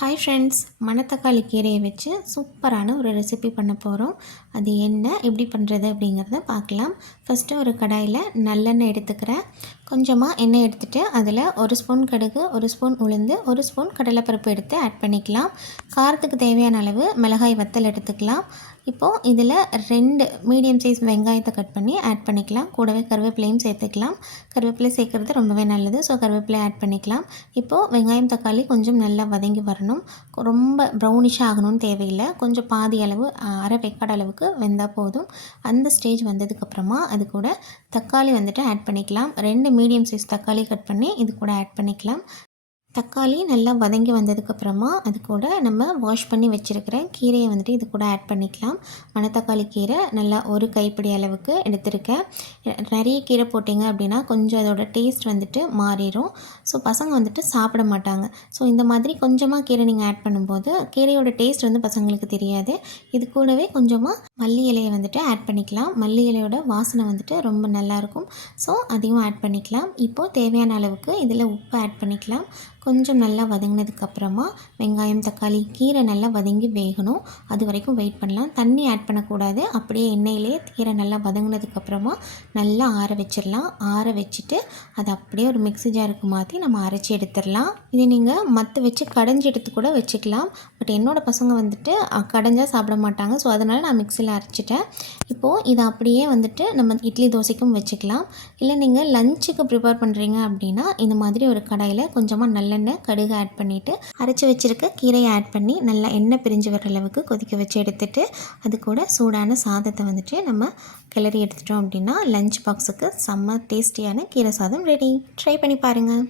Hi friends, மணத்தக்காளி கீரையை வச்சு சூப்பரான ஒரு ரெசிபி பண்ண போகிறோம். அது என்ன, எப்படி பண்ணுறது அப்படிங்கிறத பார்க்கலாம். ஃபஸ்ட்டு ஒரு கடாயில் நல்லெண்ணெய் எடுத்துக்கிறேன். கொஞ்சமாக எண்ணெய் எடுத்துகிட்டு அதில் 1 ஸ்பூன் கடுகு, 1 ஸ்பூன் உளுந்து, 1 ஸ்பூன் கடலைப்பருப்பு எடுத்து ஆட் பண்ணிக்கலாம். காரத்துக்கு தேவையான அளவு மிளகாய் வத்தல் எடுத்துக்கலாம். இப்போது இதில் 2 மீடியம் சைஸ் வெங்காயத்தை கட் பண்ணி ஆட் பண்ணிக்கலாம். கூடவே கருவேப்பிலையும் சேர்த்துக்கலாம். கருவேப்பிலை சேர்க்குறது ரொம்பவே நல்லது. ஸோ கருவேப்பிலை ஆட் பண்ணிக்கலாம். இப்போது வெங்காயம் தக்காளி கொஞ்சம் நல்லா வதங்கி வரணும். ரொம்ப ப்ரௌனிஷாக ஆகணும்னு தேவையில்லை. கொஞ்சம் பாதி அளவு, அரை வெக்காடு அளவுக்கு வெந்தால் போதும். அந்த ஸ்டேஜ் வந்ததுக்கப்புறமா அது கூட தக்காளி வந்துட்டு ஆட் பண்ணிக்கலாம். 2 மீடியம் சைஸ் தக்காளி கட் பண்ணி இது கூட ஆட் பண்ணிக்கலாம். தக்காளி நல்லா வதங்கி வந்ததுக்கப்புறமா அது கூட நம்ம வாஷ் பண்ணி வச்சுருக்கிற கீரையை வந்துட்டு இது கூட ஆட் பண்ணிக்கலாம். மணத்தக்காளி கீரை நல்லா ஒரு கைப்பிடி அளவுக்கு எடுத்திருக்கேன். நிறைய கீரை போட்டிங்க அப்படின்னா கொஞ்சம் அதோட டேஸ்ட் வந்துட்டு மாறிடும். ஸோ பசங்க வந்துட்டு சாப்பிட மாட்டாங்க. ஸோ இந்த மாதிரி கொஞ்சமாக கீரை நீங்கள் ஆட் பண்ணும்போது கீரையோட டேஸ்ட் வந்து பசங்களுக்கு தெரியாது. இது கூடவே கொஞ்சமாக மல்லி இலையை வந்துட்டு ஆட் பண்ணிக்கலாம். மல்லி இலையோட வாசனை வந்துட்டு ரொம்ப நல்லாயிருக்கும். ஸோ அதையும் ஆட் பண்ணிக்கலாம். இப்போது தேவையான அளவுக்கு இதில் உப்பு ஆட் பண்ணிக்கலாம். கொஞ்சம் நல்லா வதங்கினதுக்கப்புறமா வெங்காயம் தக்காளி கீரை நல்லா வதங்கி வேகணும். அது வரைக்கும் வெயிட் பண்ணலாம். தண்ணி ஆட் பண்ணக்கூடாது. அப்படியே எண்ணெயிலே கீரை நல்லா வதங்கினதுக்கப்புறமா நல்லா ஆற வச்சிடலாம். ஆற வச்சுட்டு அதை அப்படியே ஒரு மிக்ஸி ஜாருக்கு மாற்றி நம்ம அரைச்சி எடுத்துடலாம். இது நீங்கள் மற்ற வச்சு கடைஞ்சி எடுத்து கூட வச்சுக்கலாம். பட் என்னோடய பசங்க வந்துட்டு கடைஞ்சால் சாப்பிட மாட்டாங்க. ஸோ அதனால் நான் மிக்ஸியில் அரைச்சிட்டேன். இப்போது இதை அப்படியே வந்துட்டு நம்ம இட்லி தோசைக்கும் வச்சுக்கலாம். இல்லை நீங்கள் லஞ்சுக்கு ப்ரிப்பேர் பண்ணுறீங்க அப்படின்னா இந்த மாதிரி ஒரு கடாயில் கொஞ்சமாக நல்லெண்ணெய் கடுகு ஆட் பண்ணிவிட்டு அரைச்சி வச்சுருக்க கீரையை ஆட் பண்ணி நல்லா எண்ணெய் பிரிஞ்சு வர அளவுக்கு கொதிக்க வச்சு எடுத்துகிட்டு அது கூட சூடான சாதத்தை வந்துட்டு நம்ம கிளறி எடுத்துட்டோம் அப்படின்னா லஞ்ச் பாக்ஸுக்கு செம்ம டேஸ்டியான கீரை சாதம் ரெடி. ட்ரை பண்ணி பாருங்கள்.